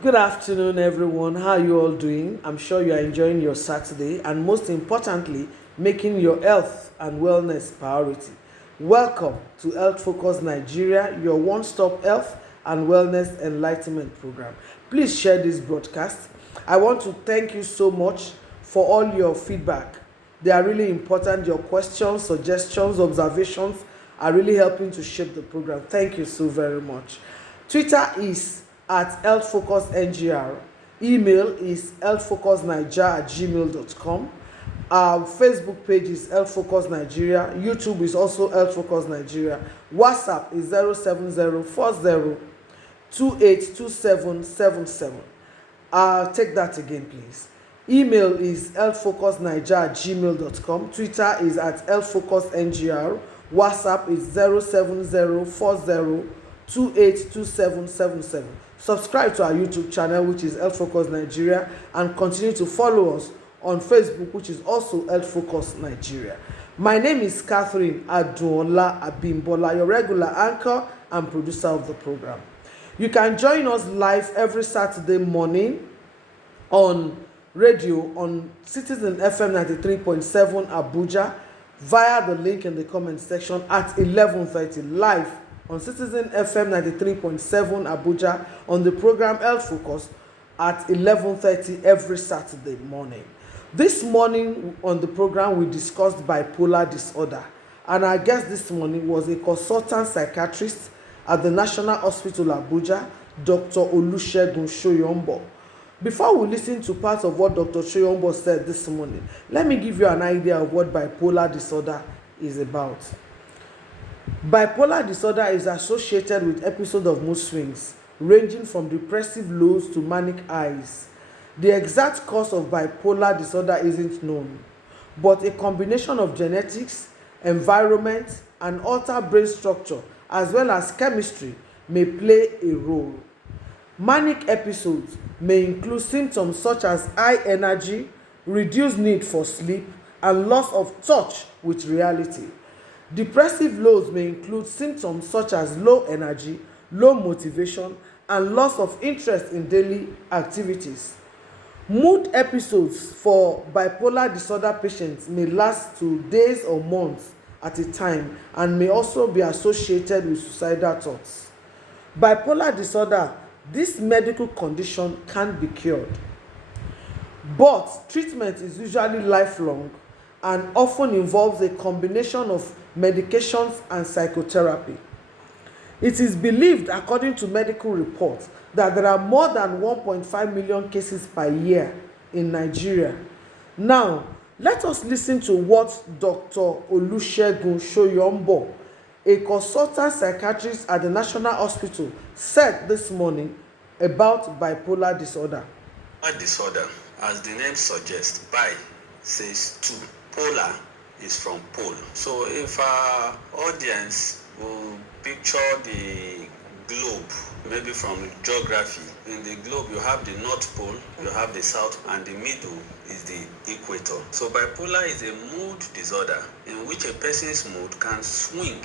Good afternoon, everyone. How are you all doing? I'm sure you are enjoying your Saturday and, most importantly, making your health and wellness priority. Welcome to Health Focus Nigeria, your one stop health and wellness enlightenment program. Please share this broadcast. I want to thank you so much for all your feedback. They are really important. Your questions, suggestions, observations are really helping to shape the program. Thank you so very much. Twitter is at healthfocusngr. Email is healthfocusniger@gmail.com. Our Facebook page is Health Focus Nigeria. YouTube is also Health Focus Nigeria. WhatsApp is 07040282777. Take that again, please. Email is healthfocusniger@gmail.com. Twitter is at healthfocusngr. WhatsApp is 07040282777. Subscribe to our YouTube channel, which is Health Focus Nigeria, and continue to follow us on Facebook, which is also Health Focus Nigeria. My name is Catherine Adunola Abimbola, your regular anchor and producer of the program. You can join us live every Saturday morning on radio on Citizen FM 93.7 Abuja via the link in the comment section at 11:30 live on Citizen FM 93.7 Abuja on the program Health Focus at 11:30 every Saturday morning. This morning on the program we discussed bipolar disorder, and our guest this morning was a consultant psychiatrist at the National Hospital Abuja, Dr. Olusegun Soyonmbo. Before we listen to part of what Dr. Soyonmbo said this morning, let me give you an idea of what bipolar disorder is about. Bipolar disorder is associated with episodes of mood swings ranging from depressive lows to manic highs. The exact cause of bipolar disorder isn't known, but a combination of genetics, environment, and altered brain structure as well as chemistry may play a role. Manic episodes may include symptoms such as high energy, reduced need for sleep, and loss of touch with reality. Depressive lows may include symptoms such as low energy, low motivation, and loss of interest in daily activities. Mood episodes for bipolar disorder patients may last to days or months at a time and may also be associated with suicidal thoughts. Bipolar disorder, this medical condition can be cured, but treatment is usually lifelong and often involves a combination of medications and psychotherapy. It is believed, according to medical reports, that there are more than 1.5 million cases per year in Nigeria. Now, let us listen to what Dr. Olusegun Soyonmbo, a consultant psychiatrist at the National Hospital, said this morning about bipolar disorder. Bipolar disorder, as the name suggests, bi says two. Polar is from pole. So if our audience will picture the globe, maybe from geography, in the globe you have the North Pole, you have the South, and the middle is the equator. So bipolar is a mood disorder in which a person's mood can swing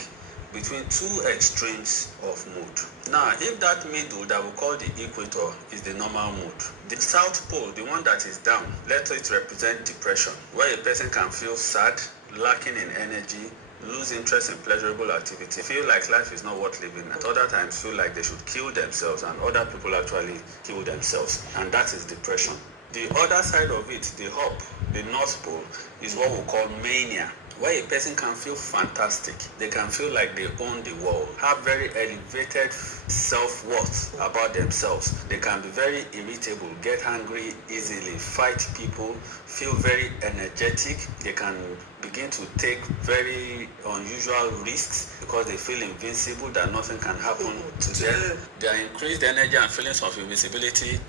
between two extremes of mood. Now, if that middle that we call the equator is the normal mood, the South Pole, the one that is down, let it represent depression, where a person can feel sad, lacking in energy, lose interest in pleasurable activity, feel like life is not worth living. At other times feel like they should kill themselves, and other people actually kill themselves, and that is depression. The other side of it, the hub, the North Pole, is what we call mania, where a person can feel fantastic. They can feel like they own the world, have very elevated self-worth about themselves. They can be very irritable, get angry easily, fight people, feel very energetic. They can begin to take very unusual risks because they feel invincible, that nothing can happen to them. Their increased energy and feelings of invincibility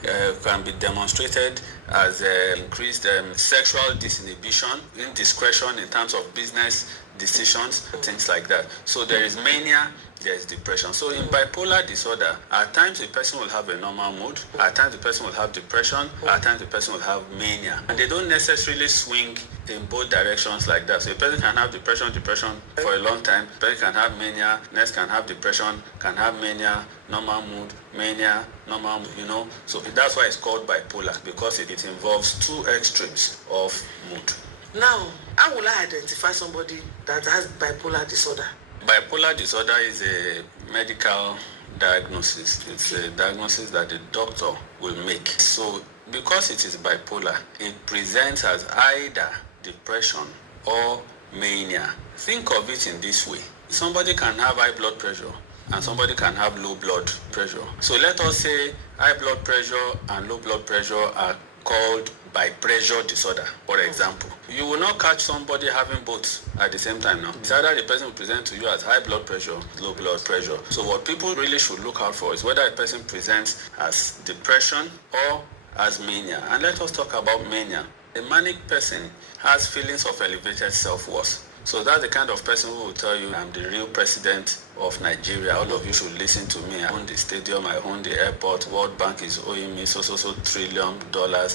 can be demonstrated as increased sexual disinhibition, indiscretion in terms of business decisions, things like that. So there is mania there's depression. So in bipolar disorder, at times the person will have a normal mood, at times the person will have depression, at times the person will have mania. And they don't necessarily swing in both directions like that. So a person can have depression for a long time, a person can have mania, next can have depression, can have mania, normal mood, mania, normal mood, So that's why it's called bipolar, because it involves two extremes of mood. Now, how will I identify somebody that has bipolar disorder? Bipolar disorder is a medical diagnosis. It's a diagnosis that the doctor will make. So because it is bipolar, it presents as either depression or mania. Think of it in this way. Somebody can have high blood pressure and somebody can have low blood pressure. So let us say high blood pressure and low blood pressure are called bipressure disorder, for example. You will not catch somebody having both at the same time now. It's either the person will present to you as high blood pressure, low blood pressure. So what people really should look out for is whether a person presents as depression or as mania. And let us talk about mania. A manic person has feelings of elevated self-worth. So that's the kind of person who will tell you, I'm the real president of Nigeria. All of you should listen to me. I own the stadium, I own the airport, World Bank is owing me so $1 trillion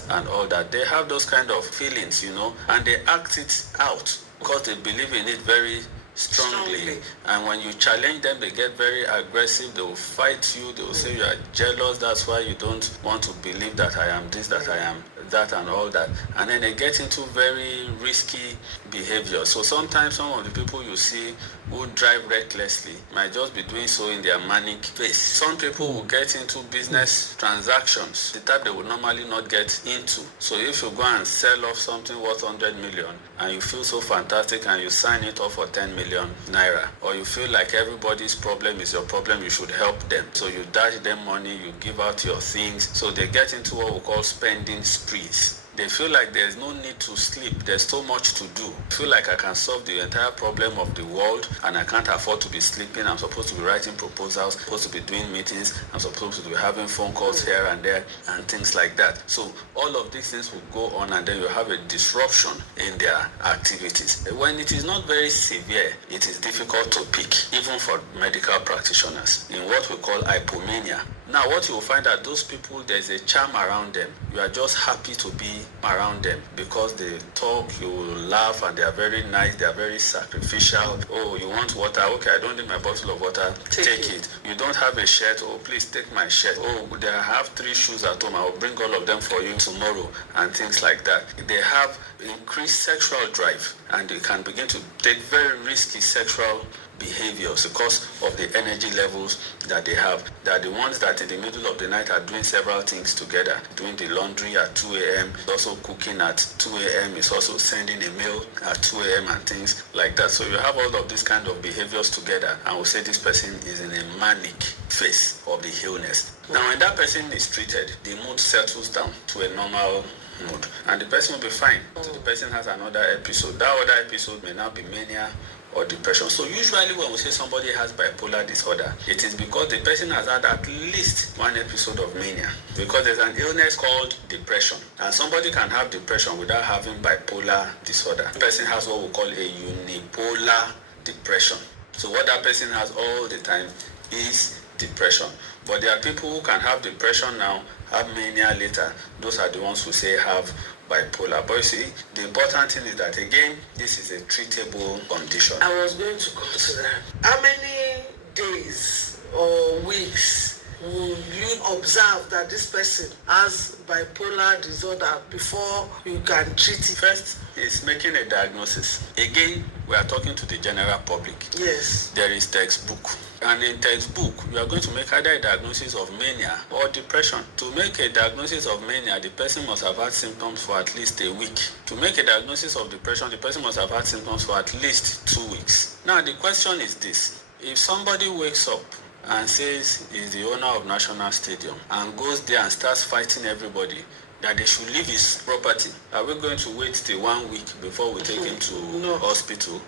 and all that. They have those kind of feelings, and they act it out because they believe in it very strongly. And when you challenge them, they get very aggressive. They will fight you. They will say you are jealous. That's why you don't want to believe that I am this, that I am that, and all that. And then they get into very risky behavior. So sometimes some of the people you see who drive recklessly might just be doing so in their manic phase. Some people will get into business transactions, the type they would normally not get into. So if you go and sell off something worth 100 million and you feel so fantastic and you sign it off for 10 million naira, or you feel like everybody's problem is your problem, you should help them. So you dash them money, you give out your things. So they get into what we call spending sprees. They feel like there's no need to sleep. There's so much to do. I feel like I can solve the entire problem of the world and I can't afford to be sleeping. I'm supposed to be writing proposals, I'm supposed to be doing meetings, I'm supposed to be having phone calls here and there and things like that. So all of these things will go on and then you have a disruption in their activities. When it is not very severe, it is difficult to pick, even for medical practitioners, in what we call hypomania. Now, what you will find that those people, there's a charm around them. You are just happy to be around them because they talk, you will laugh, and they are very nice, they are very sacrificial. Oh, you want water? Okay, I don't need my bottle of water. Take it. You don't have a shirt? Oh, please take my shirt. Oh, they have 3 shoes at home. I will bring all of them for you tomorrow, and things like that. They have increased sexual drive, and they can begin to take very risky sexual behaviors because of the energy levels that they have. They are the ones that in the middle of the night are doing several things together, doing the laundry at 2 a.m., also cooking at 2 a.m., is also sending a mail at 2 a.m. and things like that. So you have all of these kind of behaviors together, and we'll say this person is in a manic phase of the illness. Now, when that person is treated, the mood settles down to a normal mood, and the person will be fine. So the person has another episode. That other episode may now be mania or depression. So usually when we say somebody has bipolar disorder, it is because the person has had at least one episode of mania, because there's an illness called depression, and somebody can have depression without having bipolar disorder. The person has what we call a unipolar depression. So what that person has all the time is depression. But there are people who can have depression now, have mania later. Those are the ones who say have bipolar. But you see, the important thing is that, again, this is a treatable condition. I was going to consider how many days or weeks will you observe that this person has bipolar disorder before you can treat it? First is making a diagnosis. Again, we are talking to the general public. Yes. There is textbook. And in textbook, you are going to make either a diagnosis of mania or depression. To make a diagnosis of mania, the person must have had symptoms for at least a week. To make a diagnosis of depression, the person must have had symptoms for at least 2 weeks. Now, the question is this. If somebody wakes up and says he's the owner of National Stadium and goes there and starts fighting everybody, that they should leave his property, are we going to wait till 1 week before we take him to hospital?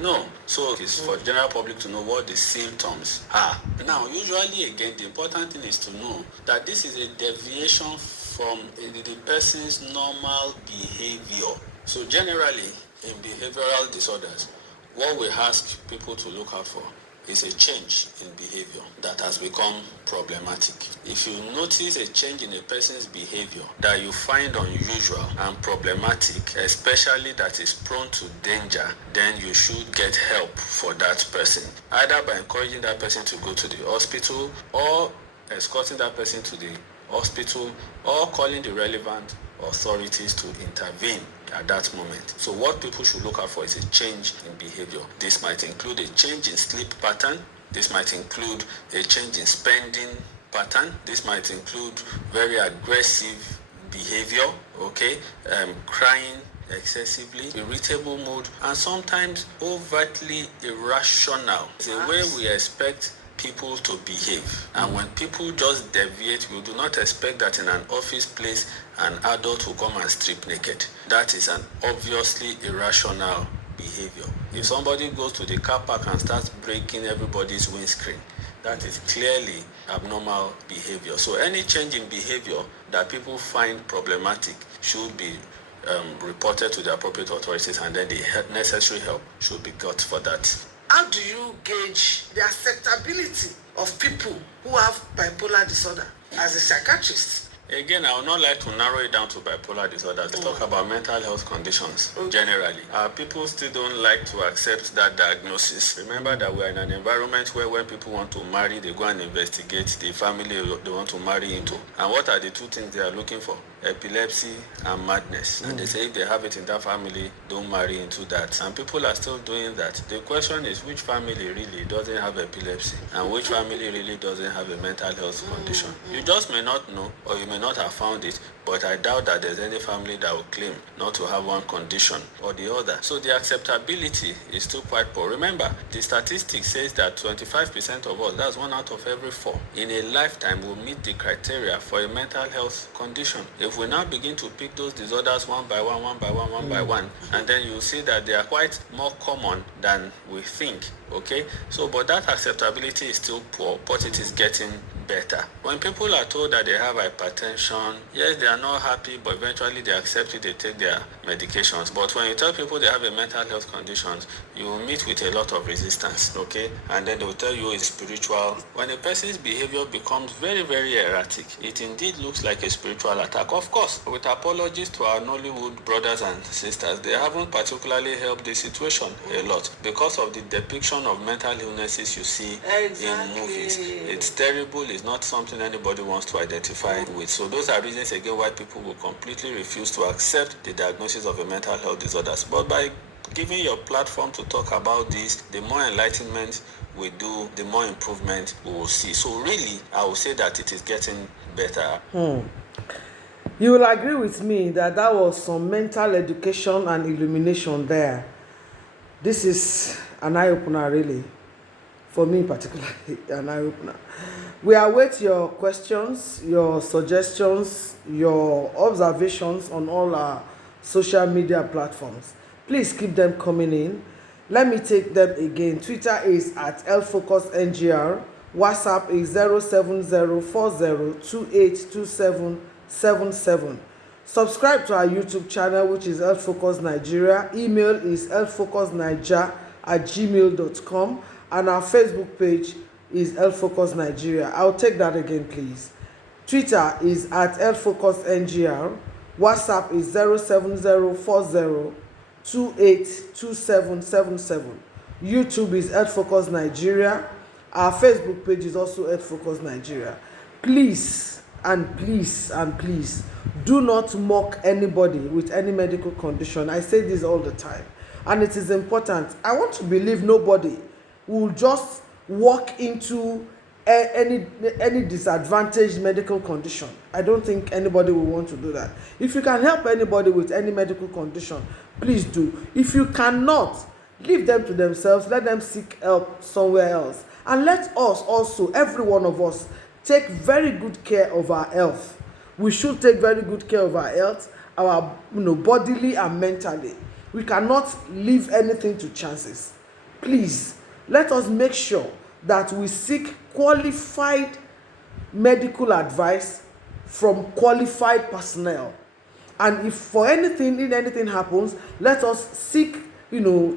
No. So it's for the general public to know what the symptoms are. Now, usually, again, the important thing is to know that this is a deviation from the person's normal behavior. So generally, in behavioral disorders, what we ask people to look out for is a change in behavior that has become problematic. If you notice a change in a person's behavior that you find unusual and problematic, especially that is prone to danger, then you should get help for that person, either by encouraging that person to go to the hospital, or escorting that person to the hospital, or calling the relevant authorities to intervene at that moment. So what people should look out for is a change in behavior. This might include a change in sleep pattern. This might include a change in spending pattern. This might include very aggressive behavior, crying excessively, irritable mood, and sometimes overtly irrational. It's a way we expect people to behave. And when people just deviate, we do not expect that in an office place an adult will come and strip naked. That is an obviously irrational behavior. If somebody goes to the car park and starts breaking everybody's windscreen, that is clearly abnormal behavior. So any change in behavior that people find problematic should be reported to the appropriate authorities, and then the necessary help should be got for that. How do you gauge the acceptability of people who have bipolar disorder as a psychiatrist? Again, I would not like to narrow it down to bipolar disorder. Let's talk about mental health conditions generally. People still don't like to accept that diagnosis. Remember that we are in an environment where when people want to marry, they go and investigate the family they want to marry into. And what are the two things they are looking for? Epilepsy and madness. And they say if they have it in that family, don't marry into that. And people are still doing that. The question is, which family really doesn't have epilepsy? And which family really doesn't have a mental health condition? You just may not know, or you may not have found it, but I doubt that there's any family that will claim not to have one condition or the other. So the acceptability is still quite poor. Remember, the statistics says that 25% of us, that's 1 out of every 4, in a lifetime will meet the criteria for a mental health condition. If we now begin to pick those disorders one by one, and then you see that they are quite more common than we think, So, but that acceptability is still poor, but it is getting better. When people are told that they have hypertension, yes, they are not happy, but eventually they accept it, they take their medications. But when you tell people they have a mental health condition, you will meet with a lot of resistance, and then they will tell you it's spiritual. When a person's behavior becomes very, very erratic, it indeed looks like a spiritual attack. Of course, with apologies to our Nollywood brothers and sisters, they haven't particularly helped the situation a lot because of the depiction of mental illnesses you see in movies. It's terrible. It's not something anybody wants to identify with. So those are reasons again why people will completely refuse to accept the diagnosis of a mental health disorder. But by giving your platform to talk about this, the more enlightenment we do, the more improvement we will see. So really, I will say that it is getting better. You will agree with me that was some mental education and illumination there. This is an eye-opener, really. For me particularly, an eye-opener. We await your questions, your suggestions, your observations on all our social media platforms. Please keep them coming in. Let me take them again. Twitter is at LFocusNGR. WhatsApp is 07040282777. Subscribe to our YouTube channel, which is Health Focus Nigeria. Email is healthfocusniger@gmail.com. And our Facebook page is Health Focus Nigeria. I'll take that again, please. Twitter is at HealthFocusNGR. WhatsApp is 07040282777. YouTube is Health Focus Nigeria. Our Facebook page is also Health Focus Nigeria. Please and please and please do not mock anybody with any medical condition. I say this all the time, and it is important. I want to believe nobody will just walk into any disadvantaged medical condition. I don't think anybody will want to do that. If you can help anybody with any medical condition, please do. If you cannot, leave them to themselves. Let them seek help somewhere else. And let us also, every one of us, take very good care of our health. We should take very good care of our health, our bodily and mentally. We cannot leave anything to chances. Please, let us make sure that we seek qualified medical advice from qualified personnel. And if anything happens, let us seek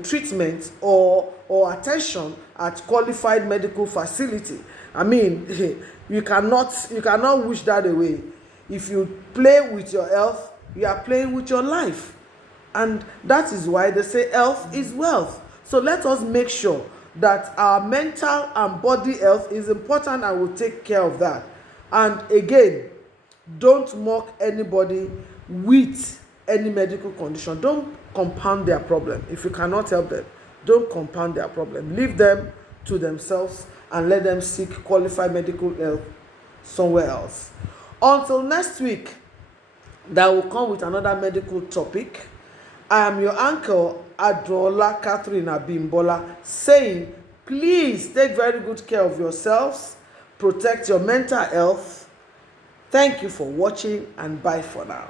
treatment or attention at qualified medical facility. I mean, you cannot wish that away. If you play with your health, you are playing with your life. And that is why they say health is wealth. So let us make sure that our mental and body health is important, and we'll take care of that. And again, don't mock anybody with any medical condition. Don't compound their problem. If you cannot help them, don't compound their problem. Leave them to themselves and let them seek qualified medical help somewhere else. Until next week, that will come with another medical topic. I am your uncle, Adrola Catherine Abimbola, saying, please take very good care of yourselves, protect your mental health. Thank you for watching, and bye for now.